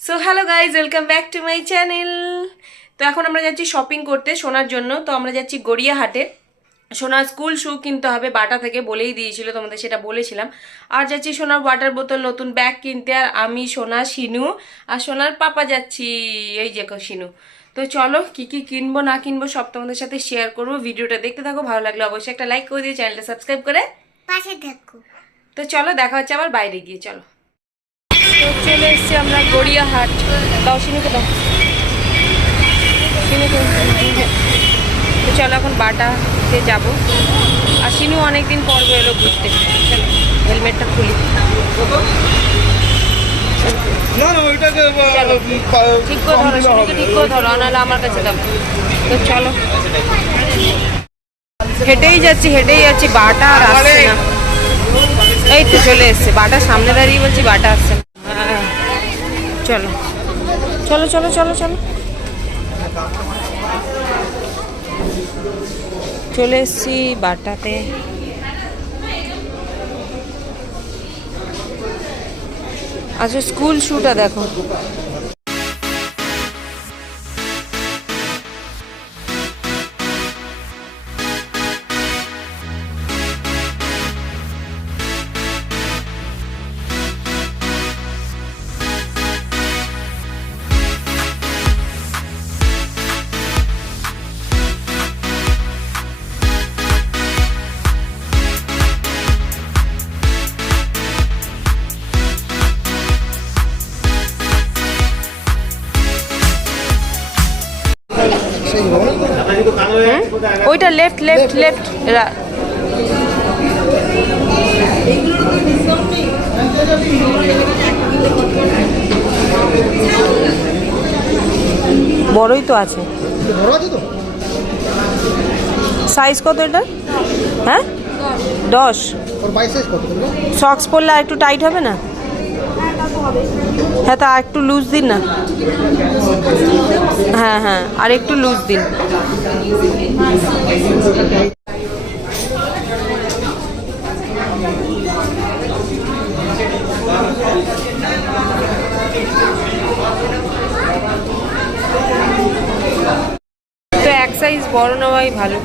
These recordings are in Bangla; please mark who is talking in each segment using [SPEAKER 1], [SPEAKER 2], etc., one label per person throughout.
[SPEAKER 1] So hello guys welcome back to my channel তো এখন আমরা যাচ্ছি শপিং করতে সোনার জন্য। তো আমরা যাচ্ছি গড়িয়াহাটে। সোনার স্কুল শু কিনতে হবে বাটা থেকে বলেই দিয়েছিল তোমাদের সেটা বলেছিলাম। আর যাচ্ছি সোনার ওয়াটার বোতল নতুন ব্যাগ কিনতে। আর আমি সোনা শিনু আর সোনার পাপা যাচ্ছি এই যে শিনু। তো চলো কি কি কিনবো না কিনবো সব তোমাদের সাথে শেয়ার করব। ভিডিওটা দেখতে থাকো ভালো লাগলে অবশ্যই একটা লাইক করে দিয়ে চ্যানেলটা সাবস্ক্রাইব করে।
[SPEAKER 2] পাশে থাকো।
[SPEAKER 1] তো চলো দেখা হচ্ছে আবার বাইরে গিয়ে চলো। চলে এসছি আমরা গড়িয়াহাট। দাও সিনুকে দাও। সিনুকে তো চলো এখন বাটাতে যাব। আর সিনু অনেকদিন পর এলো ঘুরতে। চলো হেলমেটটা খুলি। ঠিক করে ধরো সিনুকে ঠিক করে ধরো নাহলে আমার কাছে দাও। তো চলো। হেঁটেই যাচ্ছি হেঁটেই যাচ্ছি। বাটা আর আসছে না। এই তো চলে এসছে। বাটা সামনে দাঁড়িয়ে বলছি বাটা আসছে। চলো। চলো চলো চলো চলো। চলে এসছি বাটাতে। আচ্ছা স্কুল শুটা দেখো। লেফট লেফট লেফট বড়ই তো আছে।
[SPEAKER 3] বড় আছে তো?
[SPEAKER 1] সাইজ কত এটা? হ্যাঁ? দশ। সক্স পরলে আর একটু টাইট হবে না? হ্যাঁ তা একটু লুজ দিন না। হ্যাঁ হ্যাঁ আর একটু লুজ দিন তো এক সাইজ বড় নেওয়াই ভালো।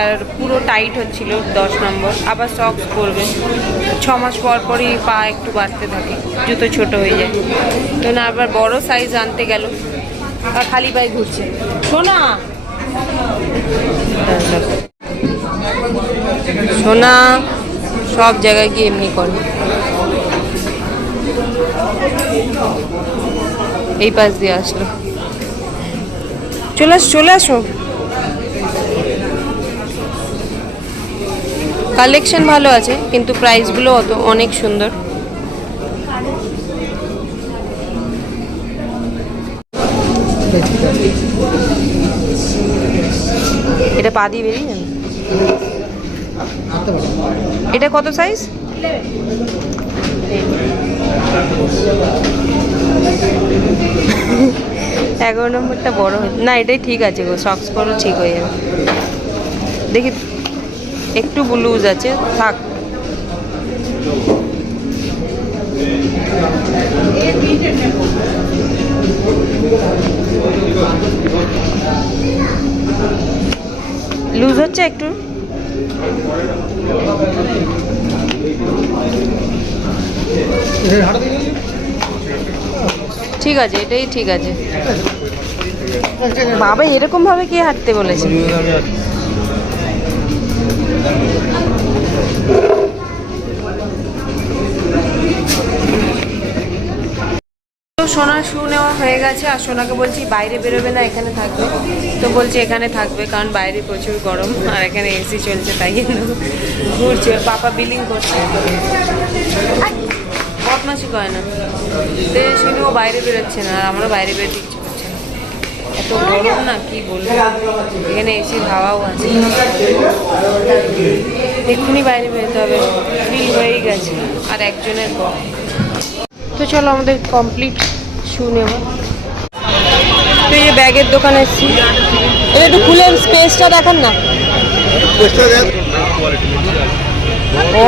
[SPEAKER 1] আর পুরো টাইট হচ্ছিল দশ নম্বর। আবার সক্স পরবে। ছ মাস পর পরই পা একটু বাড়তে থাকে। জুতো ছোট হয়ে যায়। তো না, আবার বড় সাইজ আনতে গেল। আর খালি পায়ে ঘুরছে। সোনা! সোনা, সব জায়গায় গিয়ে এমনি করে। এই পাশ দিয়ে আসলো। চলে আস, চলে আসো। কালেকশন ভালো আছে, কিন্তু প্রাইসগুলো অত অনেক সুন্দর। এটা পা দিয়ে বেরিয়ে এটা কত সাইজ এগারো নম্বরটা বড় না, এটাই ঠিক আছে গো সক্স পরও ঠিক হয়ে যাবে। দেখি একটু ব্লুজ আছে, থাক। লুজ হচ্ছে একটু? ঠিক আছে, এটাই ঠিক আছে। বাবা এরকম ভাবে কে হাঁটতে বলেছে? তো সোনার শু নেওয়া হয়ে গেছে আর সোনাকে বলছি বাইরে বেরোবে না, এখানে থাকবে। তো বলছে এখানে থাকবে কারণ বাইরে প্রচুর গরম আর এখানে এসি চলছে, তাই জন্য ঘুরছে। পাপা বিলিং করছে। বদমাসি করে না। তো শুনে ও বাইরে বেরোচ্ছে না, আর আমরা বাইরে বেরোতে ইচ্ছে করছে না। এত গরম না, কি বলব? এখানে এসির হাওয়াও আছে। এক্ষুনি বাইরে বেরোতে হবে। ফিল হয়েই গেছে। আর একজনের কম তো চলো আমাদের কমপ্লিট শু নেব। তো এই ব্যাগের দোকানে এসেছি। এটা একটু খুলে স্পেসটা দেখান না।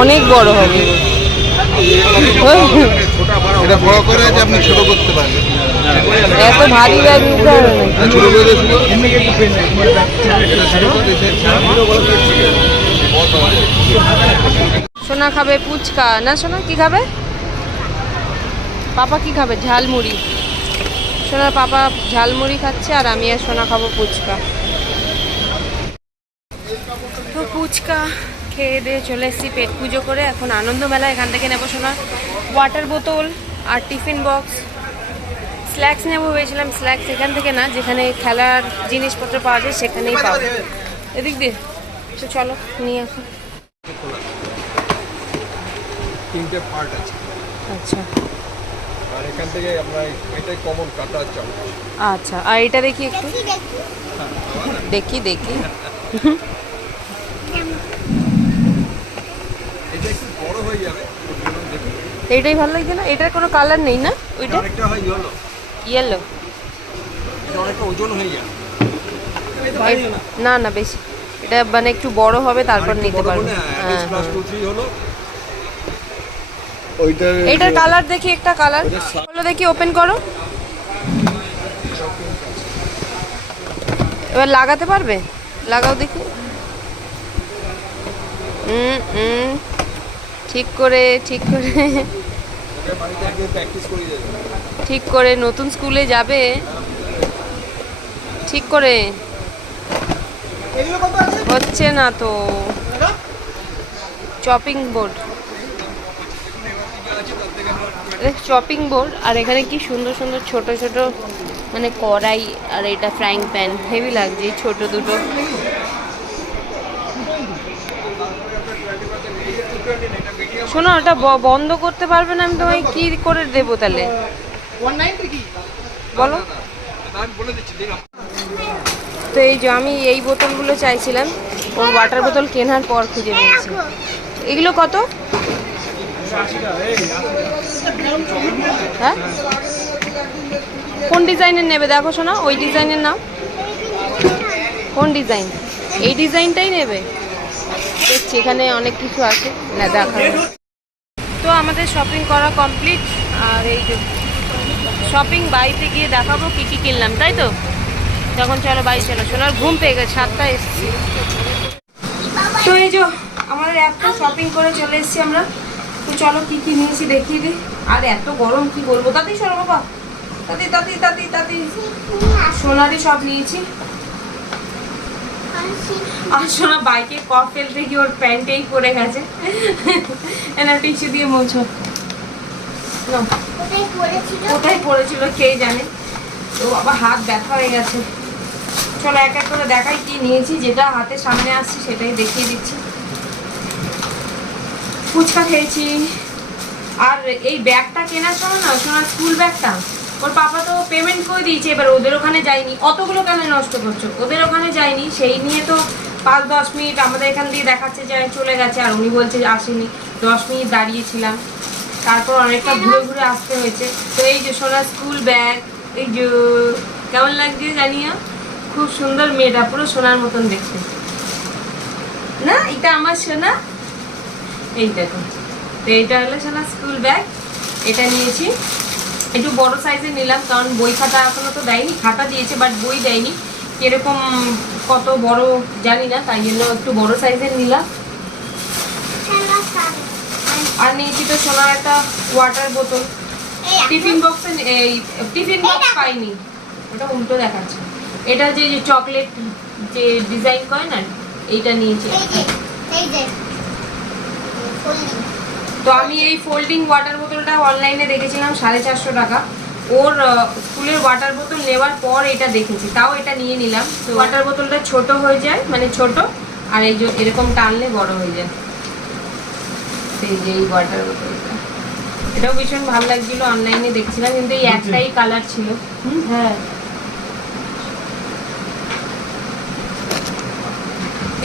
[SPEAKER 1] অনেক বড় হবে।
[SPEAKER 2] এটা বড় করে যে আপনি ছোট করতে পারবেন
[SPEAKER 1] এত ভারী ব্যাগ নিতে হবে
[SPEAKER 2] ছোট করে
[SPEAKER 1] সোনা খাবে ফুচকা। না সোনা কি খাবে? পাপা কি খাবে? ঝালমুড়ি। সোনার পাপা ঝালমুড়ি খাচ্ছে আর আমি আর সোনা খাব ফুচকা তো ফুচকা খেয়ে দিয়ে চলে এসেছি পেট পুজো করে। এখন আনন্দ মেলা এখান থেকে নেব সোনার ওয়াটার বোতল আর টিফিন বক্স স্ল্যাক্স নেব ভেবেছিলাম স্ল্যাক্স এখান থেকে না যেখানে খেলার জিনিসপত্র পাওয়া যায় সেখানেই পাবো। এদিক দিয়ে তো চলো নিয়ে এখন
[SPEAKER 4] তিনটে পার্ট আছে।
[SPEAKER 1] আচ্ছা।
[SPEAKER 4] আর এখান থেকে আমরা এটাই কমন কাটা চামচ
[SPEAKER 1] আচ্ছা আর এটা দেখি একটু। দেখি দেখি।
[SPEAKER 4] এটা একটু বড় হয়ে যাবে ওর জন্য দেখুন
[SPEAKER 1] এইটাই ভালো লাগছে না? এটার কোনো কালার নেই না? ওইটা?
[SPEAKER 4] অনেকটা হয় ইয়েলো
[SPEAKER 1] ইয়েলো
[SPEAKER 4] এটা অনেকটা ওজন হয়ে যাবে।
[SPEAKER 1] না না বেশি। এটা মানে একটু বড় হবে তারপর নিতে পারব।
[SPEAKER 4] হ্যাঁ, হলো
[SPEAKER 2] ওইটার
[SPEAKER 1] এইটার কালার দেখি একটা কালার হলো দেখি ওপেন করো। এবার লাগাতে পারবে? লাগাও দেখি। উম, ঠিক করে ঠিক করে। ঠিক করে নতুন স্কুলে যাবে। ঠিক করে। হচ্ছে না তো। চপিং বোর্ড চপিং বোর্ড আর এখানে কি সুন্দর সুন্দর ছোট ছোট মানে কড়াই আর এটা ফ্রাইং প্যান হেভি লাগছে, ছোট দুটো। শোনো, ওটা বন্ধ করতে পারবে না, আমি তোমায় কি করে দেবো তাহলে? বলো। তো এই যে আমি এই বোতলগুলো চাইছিলাম, ওর ওয়াটার বোতল কেনার পর খুঁজে পেয়েছি। এগুলো কত? হ্যাঁ? কোন ডিজাইনের নেবে? দেখো শোনা, ওই ডিজাইনের নাম। কোন ডিজাইন? এই ডিজাইনটাই নেবে। দেখছি, এখানে অনেক কিছু আছে। না, দেখা তো আমাদের শপিং করা কমপ্লিট আর এই যে শপিং বাড়িতে গিয়ে দেখাবো কি কি কিনলাম, তাই তো? তখন চলো বাড়ি চলো। সোনার ঘুম পেয়ে গেছে, সাতটা এসছি। তো এই যে আমাদের একটা শপিং করে চলে এসেছি আমরা। তো চলো কি কি নিয়েছি দেখিয়ে দিই আর এত গরম কি বলব? তাতেই সরো বাবা। তাতে তাতে তাতে তাতে। সোনারই সব নিয়েছি। আর সোনা বাইকে কফ ফেলতে গিয়ে ওর প্যান্টেই পড়ে গেছে। এনা টিস্যু দিয়ে মোছো। কোথায় পড়েছিল কে জানে? তো বাবা, হাত ব্যথা হয়ে গেছে। চলো এক এক করে দেখাই কি নিয়েছি, যেটা হাতের সামনে আসছে সেটাই দেখিয়ে দিচ্ছি। ফুচকা খেয়েছি। আর এই ব্যাগটা কেনার সময় না সোনার স্কুল ব্যাগটা ওর পাপা তো পেমেন্ট করে দিয়েছে এবার ওদের ওখানে যায়নি। অতগুলো কেন নষ্ট করছ? ওদের ওখানে যায়নি সেই নিয়ে তো পাঁচ দশ মিনিট আমাদের এখান দিয়ে দেখাচ্ছে যে চলে গেছে আর উনি বলছে আসেনি। দশ মিনিট দাঁড়িয়েছিলাম। তারপর অনেকটা ঘুরে ঘুরে আসতে হয়েছে। তো এই যে সোনার স্কুল ব্যাগ এই যে কেমন লাগছে জানিয়া খুব সুন্দর মেয়েটা পুরো সোনার মতন দেখতে। না এটা আমার সোনা? এই দেখো তো এটা হলো সোনা স্কুল ব্যাগ এটা নিয়েছি। একটু বড় সাইজের নিলাম কারণ বই খাতা এখনও তো দেয়নি খাতা দিয়েছে বাট বই দেয়নি। কীরকম কত বড় জানি না তাই জন্য একটু বড় সাইজের নিলাম। আর নিয়েছি তো সোনার একটা ওয়াটার বোতল টিফিন বক্সে এই টিফিন বক্স পাইনি। ওটা উল্টো দেখাচ্ছে। এটা যে যে চকলেট যে ডিজাইন করে না এইটা নিয়েছি তো আমি এই ফোল্ডিং ওয়াটার বোতলটা অনলাইনে দেখেছিলাম সাড়ে চারশো টাকা। ওর স্কুলের ওয়াটার বোতল নেওয়ার পর এটা দেখেছি তাও এটা নিয়ে নিলাম। তো ওয়াটার বোতলটা ছোট হয়ে যায় মানে ছোট আর এই যে এরকম টানলে বড় হয়ে যায়। এই যে এই ওয়াটার বোতলটা এটাও ভীষণ ভালো লাগছিল অনলাইনে দেখছিলাম কিন্তু এই একটাই কালার ছিল। হ্যাঁ।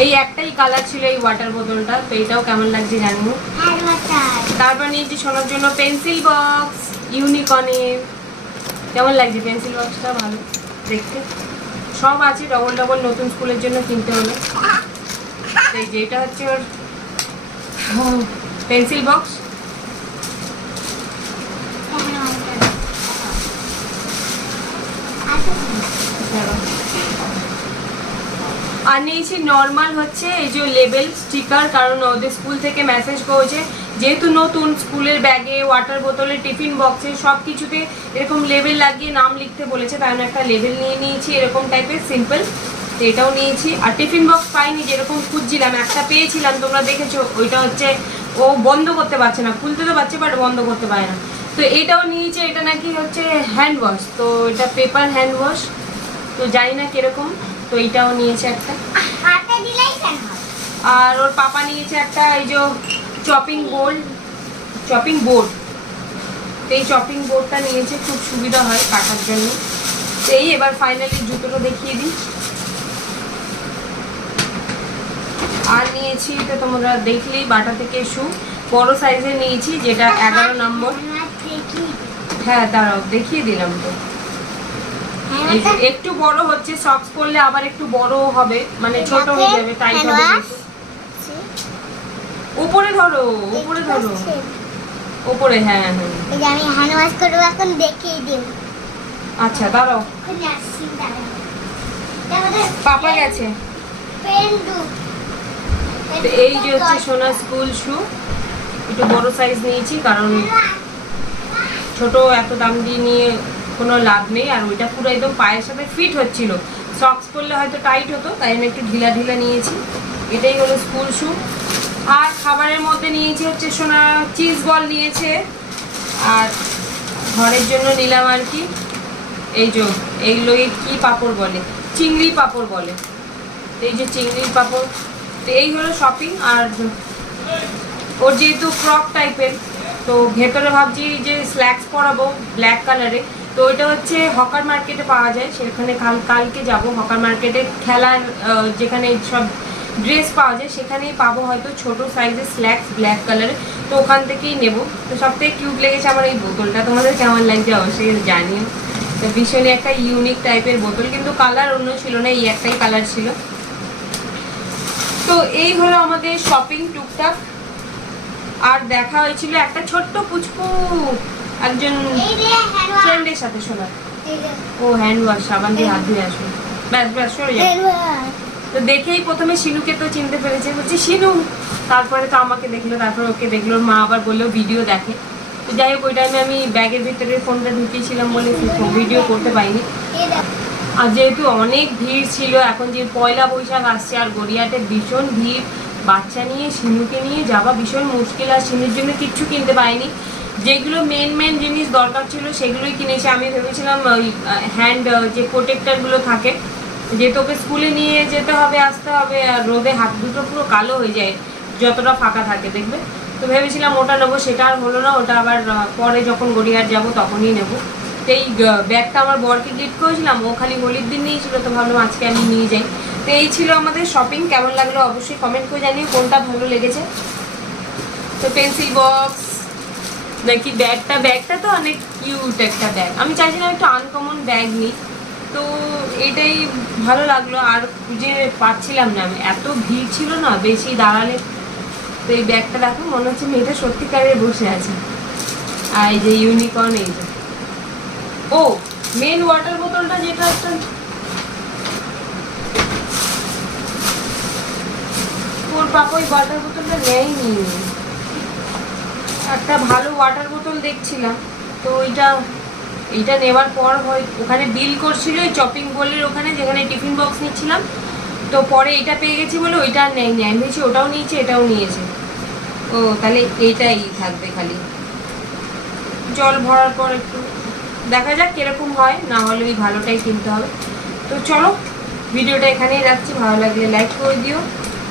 [SPEAKER 1] এই একটাই কালার ছিল এই ওয়াটার বোতলটা তো এটাও কেমন লাগছে জানব? তারপর নিয়েছি শোনার জন্য পেন্সিল বক্স ইউনিকনের কেমন লাগছে পেন্সিল বক্সটা ভালো? দেখতে? সব আছে ডবল ডবল নতুন স্কুলের জন্য কিনতে হবে এই যেটা হচ্ছে ওর পেন্সিল বক্স Yeah. আর নিয়েছি নর্মাল হচ্ছে এই যে লেবেল স্টিকার কারণ ওদের স্কুল থেকে মেসেজ করেছে। যেহেতু নতুন, স্কুলের ব্যাগে ওয়াটার বোতলে টিফিন বক্সে সব কিছুতে এরকম লেবেল লাগিয়ে নাম লিখতে বলেছে, তাই জন্য একটা লেবেল নিয়ে নিয়েছি, এরকম টাইপের সিম্পল এটাও নিয়েছি। আর টিফিন বক্স পাইনি, যেরকম খুঁজছিলাম, একটা পেয়েছিলাম, তোমরা দেখেছ, ওইটা হচ্ছে ও বন্ধ করতে পারছে না, খুলতে তো পারছে বাট বন্ধ করতে পারে না। তো এটাও নিয়েছে, এটা নাকি হচ্ছে হ্যান্ড ওয়াশ তো এটা পেপার হ্যান্ড ওয়াশ তো জানি না কীরকম। তো এইটাও নিয়েছে একটা। আর ওর পাপা নিয়েছে একটা এই যে চপিং বোর্ড চপিং বোর্ড তো এই চপিং বোর্ডটা নিয়েছে খুব সুবিধা হয় কাটার জন্য। তো এই এবার ফাইনালি জুতোটা দেখিয়ে দিই। আর নিয়েছি তো তোমরা দেখলেই বাটা থেকে শু বড় সাইজে নিয়েছি যেটা এগারো নম্বর। হ্যাঁ দাঁড়াও দেখিয়ে দিলাম তো। একটু বড় হচ্ছে সক্স পরলে আবার একটু বড় হবে মানে ছোট হয়ে যাবে টাইট হবে উপরে ধরো উপরে ধরো। উপরে হ্যাঁ হ্যাঁ।
[SPEAKER 5] এই যে আমি হ্যান্ড ওয়াশ করব এখন দেখিয়ে দিব
[SPEAKER 1] আচ্ছা দাঁড়াও। পাপা গেছে।
[SPEAKER 5] পেন দু
[SPEAKER 1] তো এই যে হচ্ছে সোনা স্কুল শু একটু বড় সাইজ নিয়েছি কারণ ছোট এত দাম দিয়ে নিয়ে কোনো লাভ নেই, আর ওইটা পুরো একদম পায়ের সাথে ফিট হচ্ছিল। সক্স পরলে হয়তো টাইট হতো, তাই আমি একটু ঢিলা ঢিলা নিয়েছি। এটাই হলো স্কুল শু আর খাবারের মধ্যে নিয়েছি হচ্ছে সোনা চিজ বল নিয়েছে। আর ঘরের জন্য নিলাম আর কি, এই যে এইগুলোকে কি পাপড় বলে, চিংড়ি পাপড় বলে। এই যে চিংড়ির পাপড়, তো এই হলো শপিং আর ওর যেহেতু ফ্রক টাইপের তো ভেতরে ভাবছি যে স্ল্যাক্স পরাবো ব্ল্যাক কালারে তো ওইটা হচ্ছে হকার মার্কেটে পাওয়া যায়, সেখানে কাল, কালকে যাব হকার মার্কেটে। খেলার যেখানে সব ড্রেস পাওয়া যায়, সেখানেই পাবো হয়তো ছোট সাইজের স্ল্যাক্স, ব্ল্যাক কালারের। তো ওখান থেকেই নেব। তো সব থেকে কিউট লেগেছে আমার এই বোতলটা। তোমাদের কেমন লাগছে অবশ্যই জানিও। তো ভীষণই একটা ইউনিক টাইপের বোতল, কিন্তু কালার অন্য ছিল না, এই একটাই কালার ছিল। তো এই হলো আমাদের শপিং টুকটাক। আর দেখা হয়েছিল একটা ছোট্ট পুচকু। একজন ফ্রেন্ডের সাথে শোনা। ও হ্যান্ড ওয়াশ সাবান দিয়ে হাত ধুয়ে আসবে। ব্যাস ব্যাস, সরে
[SPEAKER 5] ওয়াশ
[SPEAKER 1] তো দেখেই প্রথমে শিনুকে তো চিনতে পেরেছে, বলছি, শিনু! তারপরে তো আমাকে দেখল, তারপরে ওকে দেখল, মা আবার বলল, ভিডিও দেখে। তো যাই হোক, ওই টাইমে আমি ব্যাগের ভিতরে ফোনটা ঢুকিয়েছিলাম বলে ভিডিও করতে পারিনি। আর যেহেতু অনেক ভিড় ছিল, এখন যে পয়লা বৈশাখ আসছে, আর গড়িয়াতে ভীষণ ভিড়, বাচ্চা নিয়ে, শিনুকে নিয়ে যাওয়া ভীষণ মুশকিল, আর শিনুর জন্য কিচ্ছু কিনতে পারিনি। যেগুলো মেন মেন জিনিস দরকার ছিল সেগুলোই কিনেছি। আমি ভেবেছিলাম ওই হ্যান্ড যে প্রোটেক্টারগুলো থাকে, যে তোকে স্কুলে নিয়ে যেতে হবে, আসতে হবে, আর রোদে হাত দুটো পুরো কালো হয়ে যায়, যতটা ফাঁকা থাকে, দেখবে? তো ভেবেছিলাম ওটা নেব, সেটা আর হলো না, ওটা আবার পরে যখন গড়িয়ার যাব তখনই নেব। তো এই ব্যাগটা আমার বরকে গিফট করেছিলাম, ও খালি হোলির দিন নিয়েছিল, তো ভাবলাম আজকে আমি নিয়ে যাই। তো এই ছিল আমাদের শপিং কেমন লাগল অবশ্যই কমেন্ট করে জানিয়ে কোনটা ভালো লেগেছে? তো পেন্সিল বক্স দেখি ব্যাগটা? ব্যাগটা তো অনেক কিউট একটা ব্যাগ আমি চাইছিলাম একটু আনকমন ব্যাগ নিই। তো এটাই ভালো লাগল। আর খুঁজে পাচ্ছিলাম না আমি। এত ভিড় ছিল না, বেশি দাঁড়ালে তো এই ব্যাগটা দেখো মনে হচ্ছে মেয়েটা সত্যিকারের বসে আছে। আর এই যে ইউনিকর্ন এই যে। ও মেন ওয়াটার বোতলটা যেটা একটা ওর পাপা ওই ওয়াটার বোতলটা নেয়নি। একটা ভালো ওয়াটার বোতল দেখছিলাম। তো ওইটা, এইটা নেওয়ার পর হয়, ওখানে বিল করছিল ওই চপিং বোলের ওখানে, যেখানে টিফিন বক্স নিচ্ছিলাম। তো পরে এটা পেয়ে গেছি বলে ওইটা আর নেয়নি আমি ওটাও নিয়েছে, এটাও নিয়েছে। ও, তাহলে এইটাই থাকবে খালি। জল ভরার পর একটু, দেখা যাক কীরকম হয়, না হলে ওই ভালোটাই কিনতে হবে। তো চলো, ভিডিওটা এখানেই রাখছি। ভালো লাগলে লাইক করে দিও।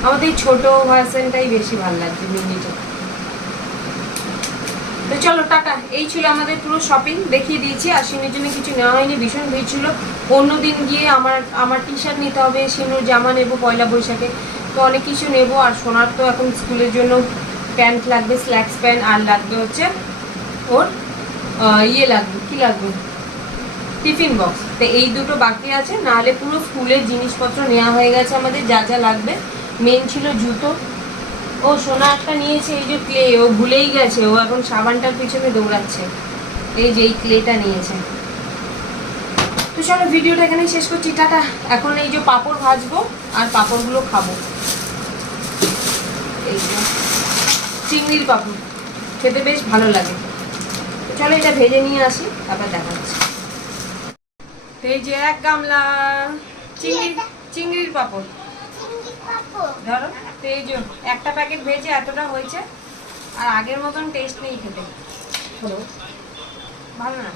[SPEAKER 1] আমাদের ছোটো ভার্সনটাই বেশি ভালো লাগছে মিনিটা তো চলো টাটা। এই ছিল আমাদের পুরো শপিং দেখিয়ে দিয়েছি। আর শিনুর জন্য কিছু নেওয়া হয়নি, ভীষণ ভিড় ছিল। অন্য দিন গিয়ে আমার আমার টি শার্ট নিতে হবে শিনুর জামা নেব, পয়লা বৈশাখে। তো অনেক কিছু নেব, আর সোনার তো এখন স্কুলের জন্য প্যান্ট লাগবে স্ল্যাক্স প্যান্ট আর লাগবে হচ্ছে ওর ইয়ে লাগবে, কি লাগবে? টিফিন বক্স তো এই দুটো বাকি আছে, নাহলে পুরো স্কুলের জিনিসপত্র নেওয়া হয়ে গেছে আমাদের, যা যা লাগবে। মেন ছিল জুতো ও সোনা একটা নিয়েছে এই যে ক্লে ও ভুলেই গেছে ও এখন সাবানটার পিছনে দৌড়াচ্ছে। এই যে এই ক্লেটা নিয়েছে। তো চলো ভিডিওটা এখানেই শেষ করছি টাটা। এখন এই যে পাপড় ভাজবো আর পাপড়গুলো খাব। এই যে চিংড়ির পাঁপড় খেতে বেশ ভালো লাগে। চলো এটা ভেজে নিয়ে আসি তারপর দেখাচ্ছি তো এই যে এক গামলা চিংড়ি চিংড়ির পাপড়। ধরো। তো এই জন্য একটা প্যাকেট ভেজে এতটা হয়েছে আর আগের মতন টেস্ট নেই খেতে। ভালো না।